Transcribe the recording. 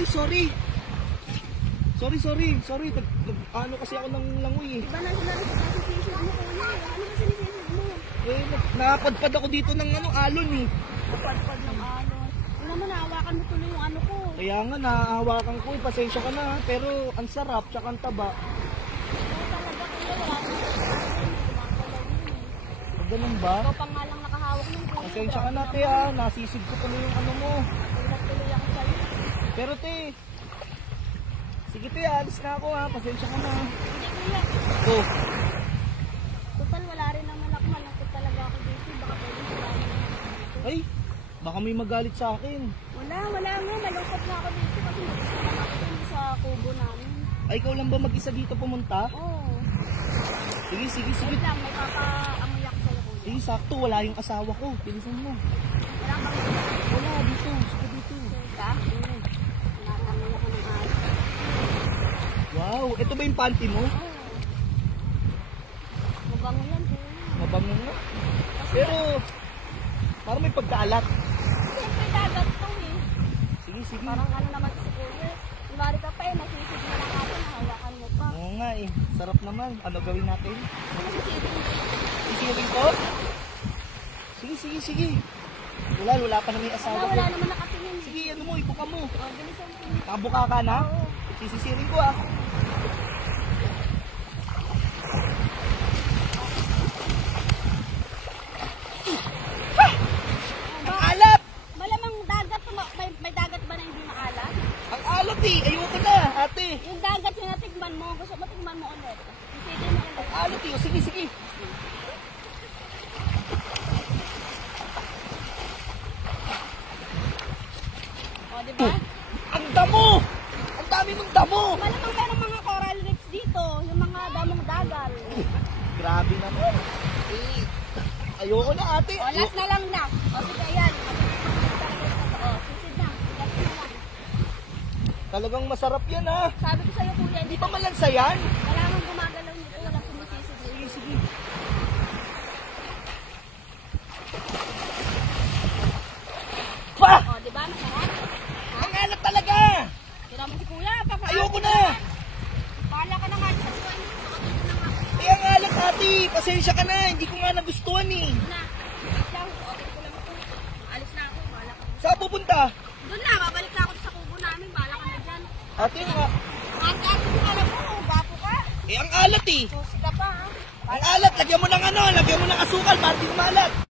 ate, sorry. Sorry. Ano kasi ako ng langoy eh. Iba na sila rin sa sisisig mo, kuya. Ano ba sinisisig mo? Eh, nakapadpad ako dito ng alon eh. Kapadpad ng alon. Una mo, nahawakan mo tuloy yung ano ko. Kaya nga, naahawakan ko eh. Pasensya ka na ha. Pero ang sarap, tsaka ang taba. Oo, talaga kuya. Wala mo. Ganun ba? Ikaw pa nga lang nakahawak ng kuya. Pasensya ka na te ha. Nasisig ko tuloy yung ano mo. Tuloy ako sa'yo. Pero te, sige te, alis na ako ha. Pasensya ka na. Hindi kuya. Oh. Total, wala rin naman ako. Malangkot talaga ako dito. Baka pwede sila naman dito. Ay, baka may magalit sa akin. Wala nga. Malungkot na ako dito kasi mag-isa lang ako dun sa kubo namin. Ay, ikaw lang ba mag-isa dito pumunta? Oo. Sige. Wait lang, may papaamoy ako sa'yo kuya. Sige, sakto. Wala yung asawa ko. Bilisan mo. Wala bang Wala, dito. Sige dito. ka? Tinatanong ako ng ayos. Wow, ito ba yung panty mo? Oo. Mabango yan kuya. Mabango nga. Pero, parang may pagkaalat. Siyempre dagat to eh. Sige. Parang ano naman si kuya. Kunwari ka pa eh, masisig mo lang ako, nahawakan mo pa. Oo nga eh. Sarap naman. Ano gawin natin? Ano masisig mo? Isipin ko? Sige. Wala pa na may asawa ko. Wala naman nakatingin. Sige, ano mo, ibuka mo. Oh, bilisan ko. Nakabuka ka na? Oo. Sisisirin ko ah. Ang alat! Malamang dagat, may dagat ba na hindi maalat? Ang alat eh! Ayoko na, ate! Yung dagat yung natigman mo, gusto mo tigman mo ulit. Isipin mo ulit. Ang alat eh! Sige. O, diba? Ang damo! Ang dami mong damo! Malamang merong mga coral reefs dito, yung mga damong dagal. Grabe naman. Eh, ayoko na ate. O, last na lang na. O, sige, ayan. O, sisid na. Last na lang. Talagang masarap yan ha. Sabi ko sa'yo, kuya, Hindi ba malansa yan? wala nang gumagalaw nito, walang sumisisid nito. Sige. Pa! O, diba? Masarap? Ang alat talaga! Tira mo si kuya, papa. Ayoko na! Bahala ka na nga sa buwan. Nakatulog na nga. Eh, ang alat ate! Pasensya ka na! Hindi ko nga nagustuhan eh. Na. Wait lang. Okay ko lang ako. Alis na ako. Bahala ka. Saan pupunta? Doon na. Babalik na ako sa kubo namin. Bahala ka na dyan. Ate nga. Ate, alam mo. Bapo ka. Eh, ang alat eh. Susi ka pa ha. Ang alat! Lagyan mo ng asukal para di kumalat.